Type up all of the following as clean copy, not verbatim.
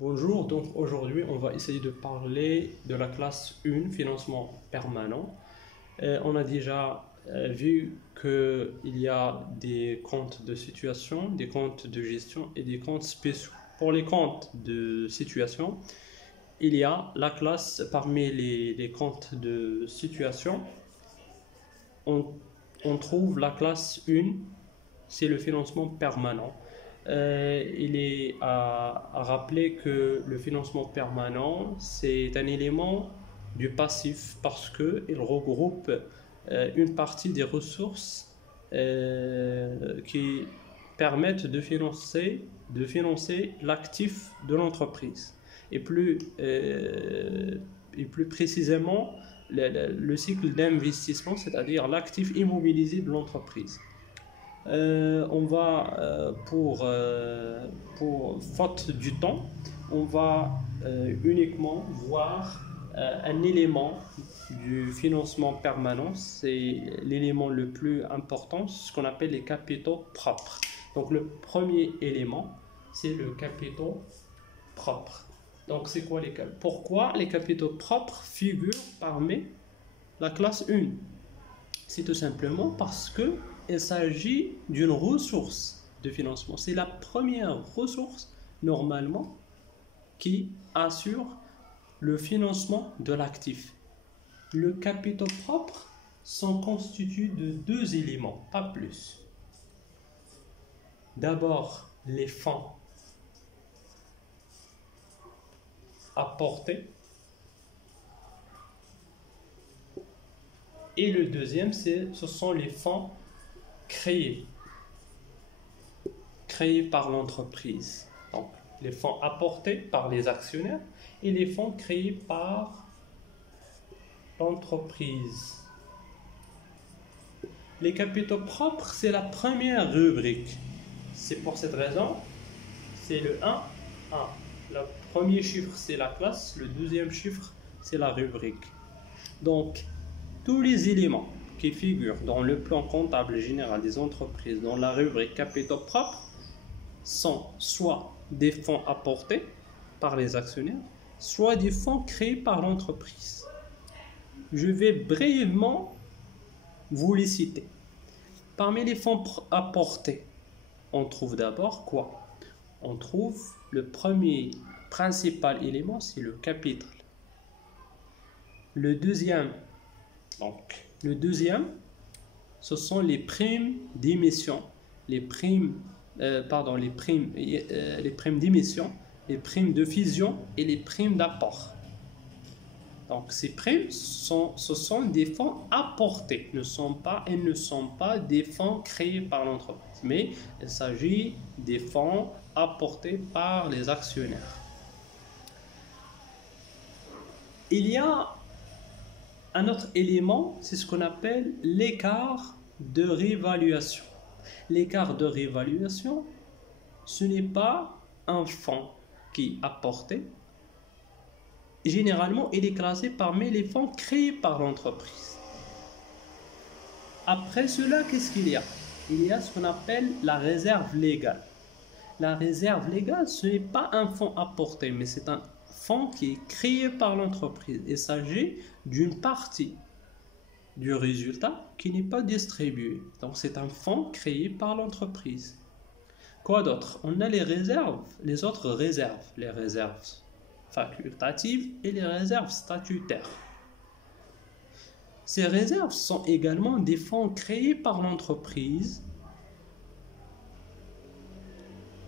Bonjour, donc aujourd'hui on va essayer de parler de la classe 1, financement permanent. On a déjà vu qu'il y a des comptes de situation, des comptes de gestion et des comptes spéciaux. Pour les comptes de situation, il y a la classe parmi les comptes de situation. On, on trouve la classe 1, c'est le financement permanent. Il est à rappeler que le financement permanent, c'est un élément du passif parce qu'il regroupe une partie des ressources qui permettent de financer l'actif de l'entreprise. Et plus précisément, le cycle d'investissement, c'est-à-dire l'actif immobilisé de l'entreprise. On va, pour faute du temps, on va uniquement voir un élément du financement permanent. C'est l'élément le plus important, ce qu'on appelle les capitaux propres. Donc le premier élément, c'est le capitaux propre. Donc c'est quoi pourquoi les capitaux propres figurent parmi la classe 1? C'est tout simplement parce qu'il s'agit d'une ressource de financement. C'est la première ressource, normalement, qui assure le financement de l'actif. Le capitaux propre sont constitués de deux éléments, pas plus. D'abord, les fonds apportés. Et le deuxième, ce sont les fonds créés par l'entreprise. Donc, les fonds apportés par les actionnaires et les fonds créés par l'entreprise. Les capitaux propres, c'est la première rubrique. C'est pour cette raison, c'est le 1. Le premier chiffre, c'est la classe. Le deuxième chiffre, c'est la rubrique. Donc, tous les éléments qui figurent dans le plan comptable général des entreprises dans la rubrique capitaux propres sont soit des fonds apportés par les actionnaires, soit des fonds créés par l'entreprise. Je vais brièvement vous les citer. Parmi les fonds apportés, on trouve d'abord quoi? On trouve le premier principal élément, c'est le capital. Le deuxième, ce sont les primes d'émission, les primes d'émission, les primes de fusion et les primes d'apport. Donc ces primes, ce sont des fonds apportés, elles ne sont pas des fonds créés par l'entreprise, mais il s'agit des fonds apportés par les actionnaires. Il y a un autre élément, c'est ce qu'on appelle l'écart de réévaluation. L'écart de réévaluation, ce n'est pas un fonds qui est apporté. Généralement, il est classé parmi les fonds créés par l'entreprise. Après cela, qu'est-ce qu'il y a? Il y a ce qu'on appelle la réserve légale. La réserve légale, ce n'est pas un fonds apporté, mais c'est un fonds qui est créé par l'entreprise. Il s'agit d'une partie du résultat qui n'est pas distribué. Donc c'est un fonds créé par l'entreprise. Quoi d'autre? On a les réserves, les autres réserves, les réserves facultatives et les réserves statutaires. Ces réserves sont également des fonds créés par l'entreprise.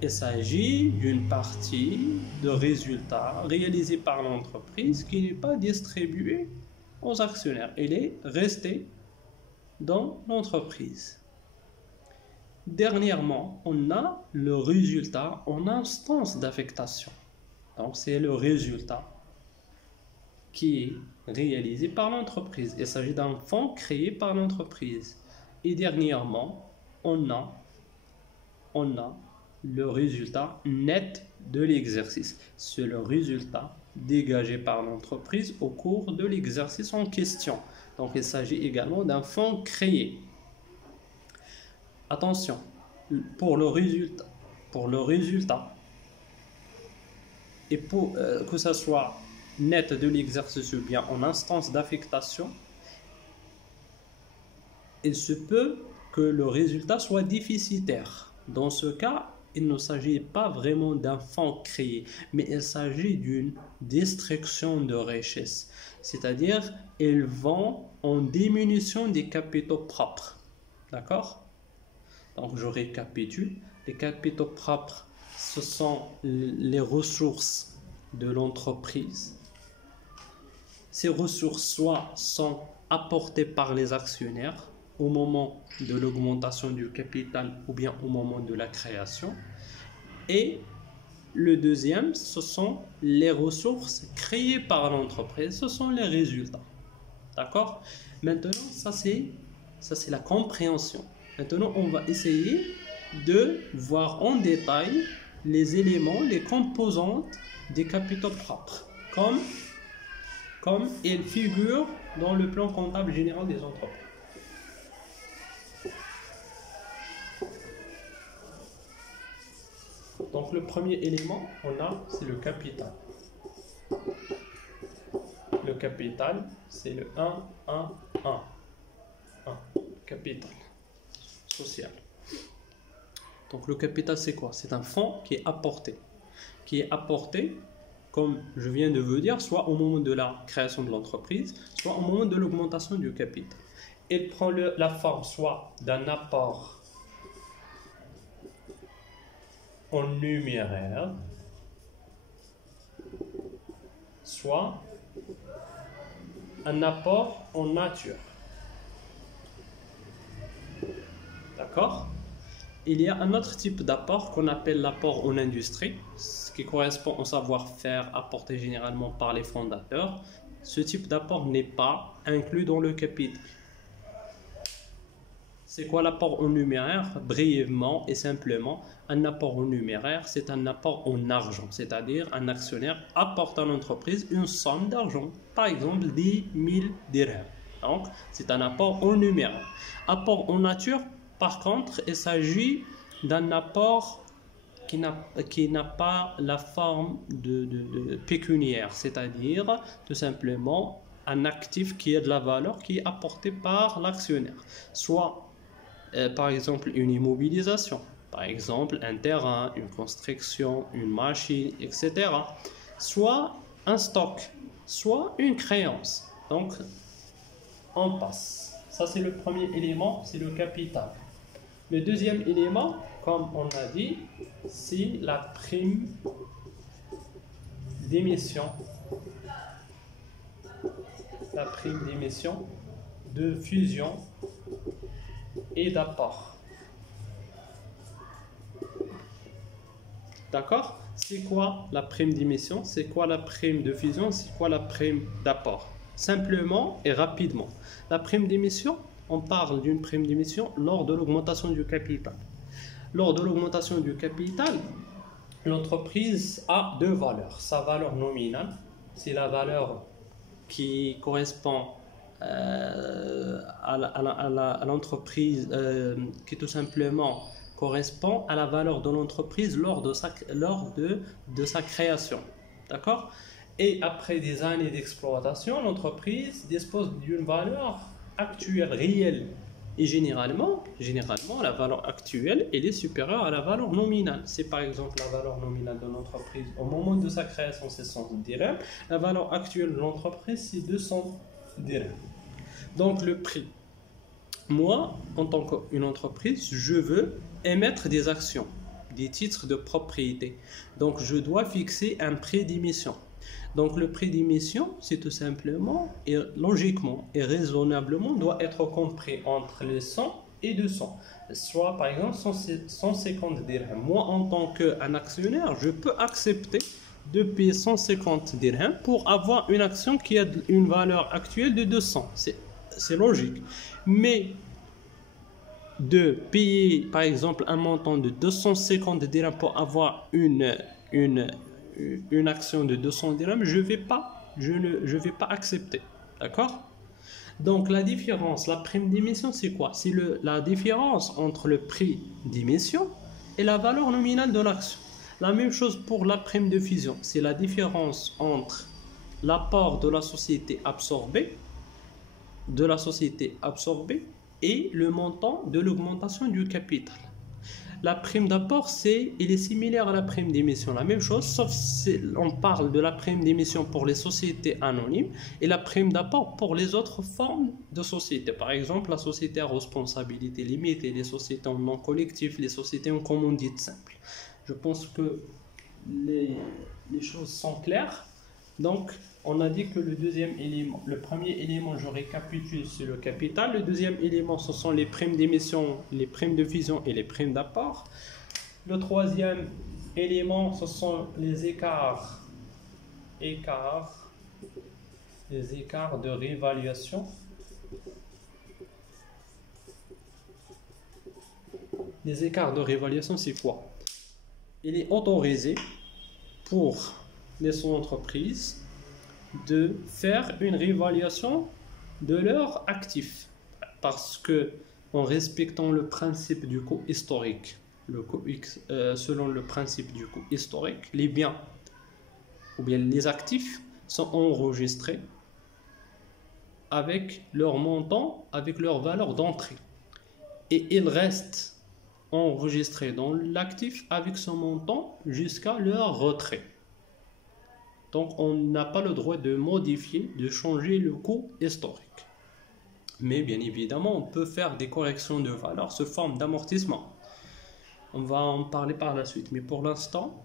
Il s'agit d'une partie de résultats réalisés par l'entreprise qui n'est pas distribuée aux actionnaires. Elle est restée dans l'entreprise. Dernièrement, on a le résultat en instance d'affectation. Donc, c'est le résultat qui est réalisé par l'entreprise. Il s'agit d'un fonds créé par l'entreprise. Et dernièrement, on a le résultat net de l'exercice. C'est le résultat dégagé par l'entreprise au cours de l'exercice en question. Donc, il s'agit également d'un fonds créé. Attention, pour le résultat et pour que ça soit net de l'exercice ou bien en instance d'affectation, il se peut que le résultat soit déficitaire. Dans ce cas, il ne s'agit pas vraiment d'un fonds créé, mais il s'agit d'une destruction de richesse. C'est-à-dire, ils vont en diminution des capitaux propres. D'accord? Donc, je récapitule. Les capitaux propres, ce sont les ressources de l'entreprise. Ces ressources soit sont apportées par les actionnaires au moment de l'augmentation du capital ou bien au moment de la création. Et le deuxième, ce sont les ressources créées par l'entreprise, ce sont les résultats. D'accord? Maintenant, ça c'est la compréhension. Maintenant, on va essayer de voir en détail les éléments, les composantes des capitaux propres, comme ils figurent dans le plan comptable général des entreprises. Donc le premier élément, c'est le capital. Le capital, c'est le 1, 1, 1. 1. Capital social. Donc le capital, c'est quoi? C'est un fonds qui est apporté. Comme je viens de vous dire, soit au moment de la création de l'entreprise, soit au moment de l'augmentation du capital. Il prend la forme soit d'un apport en numéraire, soit un apport en nature. D'accord? Il y a un autre type d'apport qu'on appelle l'apport en industrie, ce qui correspond au savoir-faire apporté généralement par les fondateurs. Ce type d'apport n'est pas inclus dans le capital. C'est quoi l'apport en numéraire? Brièvement et simplement, un apport en numéraire, c'est un apport en argent, c'est-à-dire un actionnaire apporte à l'entreprise une somme d'argent, par exemple 10 000 dirhams. Donc, c'est un apport en numéraire. Apport en nature, par contre, il s'agit d'un apport qui n'a pas la forme de pécuniaire, c'est-à-dire tout simplement un actif qui a de la valeur qui est apporté par l'actionnaire, soit par exemple une immobilisation, par exemple un terrain, une construction, une machine, etc. Soit un stock, soit une créance. Donc, on passe. Ça, c'est le premier élément, c'est le capital. Le deuxième élément, comme on a dit, c'est la prime d'émission. La prime d'émission de fusion et d'apport. D'accord? C'est quoi la prime d'émission? C'est quoi la prime de fusion? C'est quoi la prime d'apport? Simplement et rapidement. La prime d'émission, on parle d'une prime d'émission lors de l'augmentation du capital. Lors de l'augmentation du capital, l'entreprise a deux valeurs. Sa valeur nominale, c'est la valeur qui correspond à l'entreprise, qui tout simplement correspond à la valeur de l'entreprise lors de sa création. D'accord? Et après des années d'exploitation, l'entreprise dispose d'une valeur actuelle, réelle. Et généralement, la valeur actuelle, elle est supérieure à la valeur nominale. C'est par exemple la valeur nominale de l'entreprise au moment de sa création, c'est 100 dirhams. La valeur actuelle de l'entreprise, c'est 200 dirhams. Donc le prix. Moi, en tant qu'une entreprise, je veux émettre des actions, des titres de propriété. Donc je dois fixer un prix d'émission. Donc le prix d'émission, c'est tout simplement, et logiquement et raisonnablement, doit être compris entre les 100 et 200. Soit par exemple 150 dirhams. Moi, en tant qu'un actionnaire, je peux accepter de payer 150 dirhams pour avoir une action qui a une valeur actuelle de 200. C'est logique. Mais de payer par exemple un montant de 250 dirhams pour avoir une action de 200 dirhams, je ne vais pas accepter. D'accord? Donc la différence, la prime d'émission, c'est quoi? C'est la différence entre le prix d'émission et la valeur nominale de l'action. La même chose pour la prime de fusion. C'est la différence entre l'apport de la société absorbée et le montant de l'augmentation du capital. La prime d'apport, il est similaire à la prime d'émission. La même chose, sauf si on parle de la prime d'émission pour les sociétés anonymes et la prime d'apport pour les autres formes de sociétés. Par exemple, la société à responsabilité limitée, les sociétés en non collectif, les sociétés en commandite simple. Je pense que les choses sont claires. Donc, on a dit que le premier élément, je récapitule, c'est le capital. Le deuxième élément, ce sont les primes d'émission, les primes de fusion et les primes d'apport. Le troisième élément, ce sont les écarts de réévaluation. Les écarts de réévaluation, c'est quoi? Il est autorisé pour les entreprises de faire une réévaluation de leurs actifs parce que en respectant le principe du coût historique, selon le principe du coût historique, les biens ou bien les actifs sont enregistrés avec leur montant, avec leur valeur d'entrée et ils restent enregistrés dans l'actif avec son montant jusqu'à leur retrait. Donc, on n'a pas le droit de modifier, de changer le coût historique. Mais bien évidemment, on peut faire des corrections de valeur sous forme d'amortissement. On va en parler par la suite. Mais pour l'instant,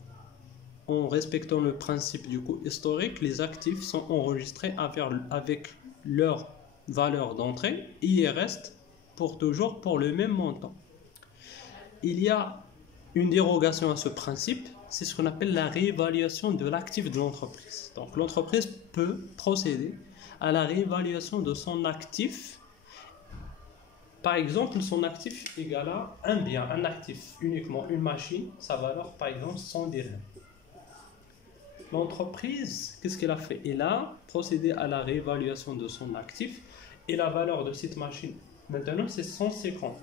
en respectant le principe du coût historique, les actifs sont enregistrés avec leur valeur d'entrée et ils restent pour toujours pour le même montant. Il y a une dérogation à ce principe, c'est ce qu'on appelle la réévaluation de l'actif de l'entreprise. Donc l'entreprise peut procéder à la réévaluation de son actif. Par exemple, son actif égale à un bien, un actif, uniquement une machine, sa valeur par exemple 100 dirhams. L'entreprise, qu'est-ce qu'elle a fait? Elle a procédé à la réévaluation de son actif et la valeur de cette machine maintenant c'est 150.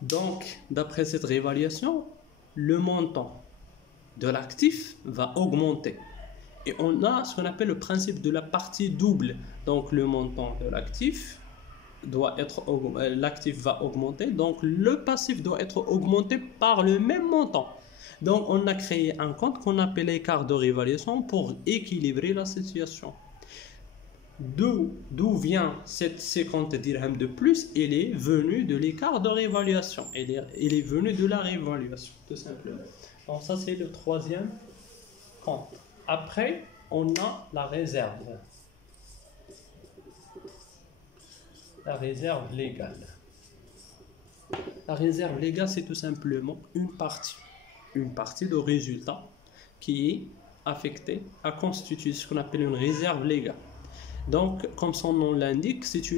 Donc, d'après cette réévaluation, le montant de l'actif va augmenter. Et on a ce qu'on appelle le principe de la partie double. Donc, le montant de l'actif l'actif va augmenter. Donc, le passif doit être augmenté par le même montant. Donc, on a créé un compte qu'on appelle écart de réévaluation pour équilibrer la situation. D'où vient cette 50 dirhams de plus? Il est venu de l'écart de réévaluation. Il est venu de la réévaluation, tout simplement. Donc ça, c'est le troisième compte. Après, on a la réserve. La réserve légale. La réserve légale, c'est tout simplement une partie de résultat qui est affectée à constituer ce qu'on appelle une réserve légale. Donc, comme son nom l'indique, c'est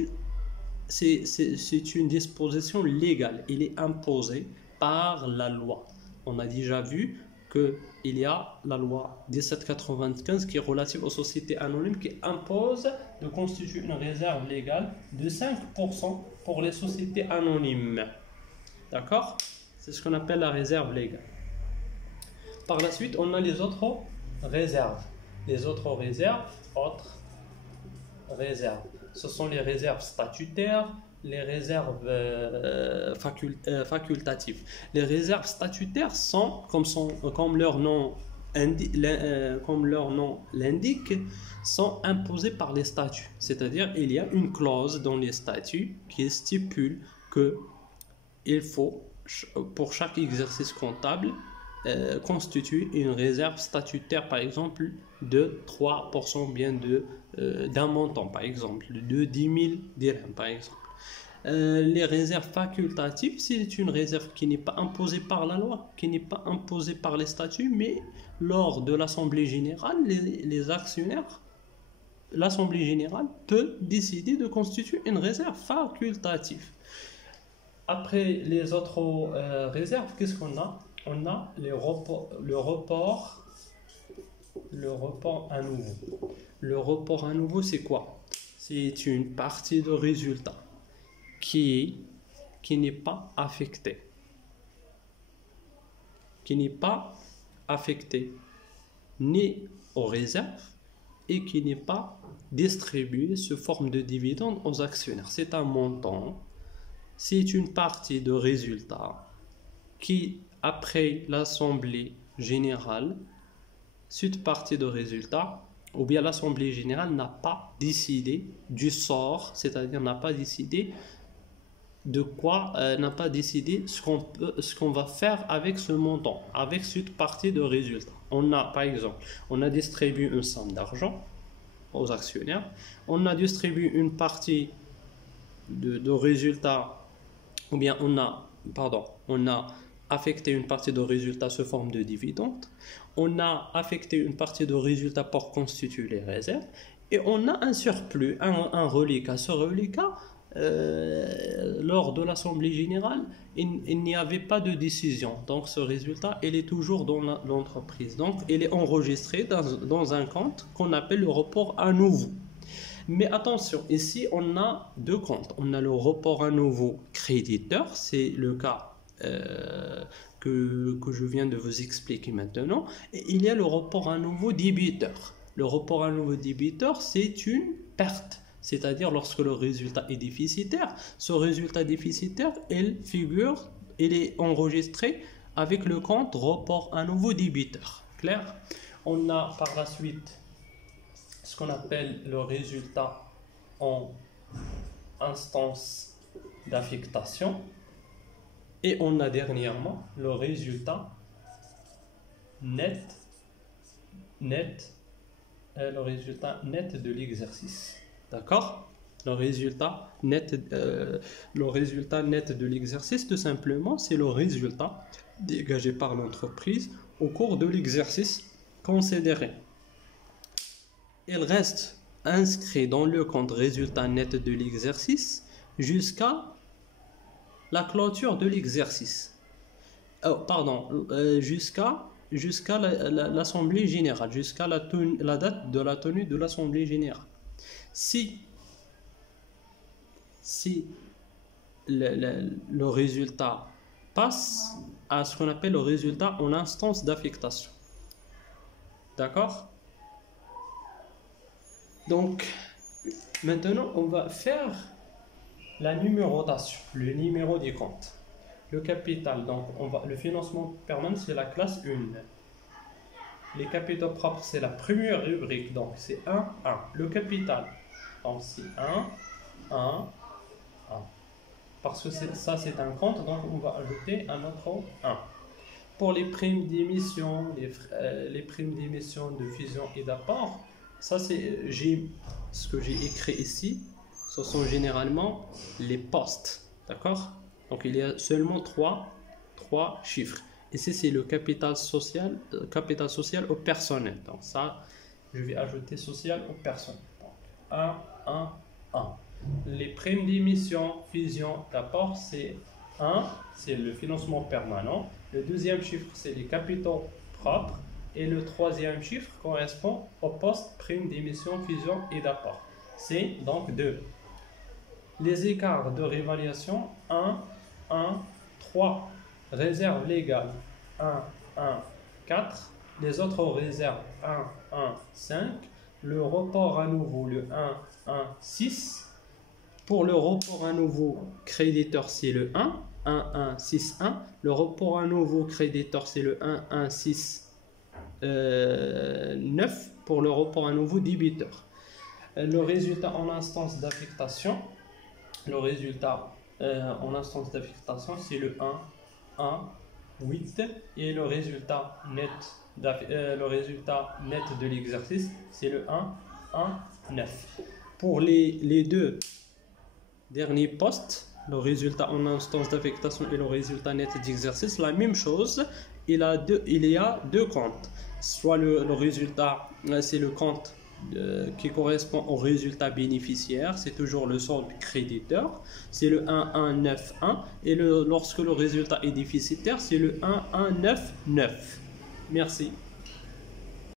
une disposition légale. Il est imposé par la loi. On a déjà vu qu'il y a la loi 1795 qui est relative aux sociétés anonymes qui impose de constituer une réserve légale de 5% pour les sociétés anonymes. D'accord? C'est ce qu'on appelle la réserve légale. Par la suite, on a les autres réserves. Les autres réserves, ce sont les réserves statutaires, les réserves facultatives. Les réserves statutaires sont, comme leur nom l'indique, sont imposées par les statuts. C'est-à-dire, il y a une clause dans les statuts qui stipule qu'il faut, pour chaque exercice comptable, constitue une réserve statutaire, par exemple, de 3% bien d'un montant, par exemple, de 10 000 dirhams, par exemple. Les réserves facultatives, c'est une réserve qui n'est pas imposée par la loi, qui n'est pas imposée par les statuts, mais lors de l'Assemblée générale, les actionnaires, l'Assemblée générale peut décider de constituer une réserve facultative. Après les autres réserves, qu'est-ce qu'on a? On a le report à nouveau. Le report à nouveau, c'est quoi? C'est une partie de résultat qui n'est pas affectée. qui n'est pas affecté ni aux réserves et qui n'est pas distribué sous forme de dividende aux actionnaires. C'est un montant, c'est une partie de résultat qui, après l'Assemblée générale, cette partie de résultat, ou bien l'Assemblée générale n'a pas décidé du sort, c'est-à-dire n'a pas décidé de quoi, n'a pas décidé ce qu'on va faire avec ce montant, avec cette partie de résultat. On a, par exemple, on a distribué une somme d'argent aux actionnaires, on a distribué une partie de résultat, ou bien on a affecté une partie de résultat sous forme de dividende, on a affecté une partie de résultat pour constituer les réserves, et on a un surplus, un reliquat. Ce reliquat, lors de l'Assemblée générale, il n'y avait pas de décision. Donc ce résultat, il est toujours dans l'entreprise. Donc il est enregistré dans un compte qu'on appelle le report à nouveau. Mais attention, ici on a deux comptes. On a le report à nouveau créditeur, c'est le cas que je viens de vous expliquer maintenant. Et il y a le report à nouveau débiteur. Le report à nouveau débiteur, c'est une perte. C'est-à-dire lorsque le résultat est déficitaire, ce résultat déficitaire, il est enregistré avec le compte report à nouveau débiteur. Clair? On a par la suite ce qu'on appelle le résultat en instance d'affectation. Et on a dernièrement le résultat net de l'exercice. D'accord? Le résultat net de l'exercice, tout simplement, c'est le résultat dégagé par l'entreprise au cours de l'exercice considéré. Il reste inscrit dans le compte résultat net de l'exercice jusqu'à la clôture de l'exercice. Jusqu'à l'Assemblée générale, jusqu'à la date de la tenue de l'Assemblée générale. Si le résultat passe à ce qu'on appelle le résultat en instance d'affectation. D'accord? Donc, maintenant, on va faire la numérotation, le numéro des comptes. Le capital, donc le financement permanent, c'est la classe 1. Les capitaux propres, c'est la première rubrique, donc c'est 1, 1. Le capital, donc c'est 1, 1, 1. Parce que ça, c'est un compte, donc on va ajouter un autre 1. Pour les primes d'émission, les primes d'émission de fusion et d'apport, ça c'est ce que j'ai écrit ici, ce sont généralement les postes, d'accord? Donc il y a seulement trois chiffres. Ici c'est le capital social au personnel. Donc ça, je vais ajouter social au personnel. Donc 1, 1, 1. Les primes d'émission, fusion, d'apport, c'est 1, c'est le financement permanent. Le deuxième chiffre, c'est les capitaux propres. Et le troisième chiffre correspond au poste prime d'émission, fusion et d'apport. C'est donc 2. Les écarts de réévaluation 1, 1, 3. Réserve légale 1, 1, 4. Les autres réserves 1, 1, 5. Le report à nouveau, le 1, 1, 6. Pour le report à nouveau créditeur, c'est le 1, 1, 1, 6, 1. Le report à nouveau créditeur, c'est le 1, 1, 6, 9 pour le report à nouveau débiteur. Le résultat en instance d'affectation, c'est le 1, 1, 8 et le résultat net de l'exercice, c'est le 1, 1, 9. Pour les deux derniers postes, le résultat en instance d'affectation et le résultat net d'exercice, la même chose, il y a deux comptes. Soit le résultat, c'est le compte qui correspond au résultat bénéficiaire, c'est toujours le solde créditeur, c'est le 1, 1, 9, 1, et lorsque le résultat est déficitaire, c'est le 1, 1, 9, 9. Merci.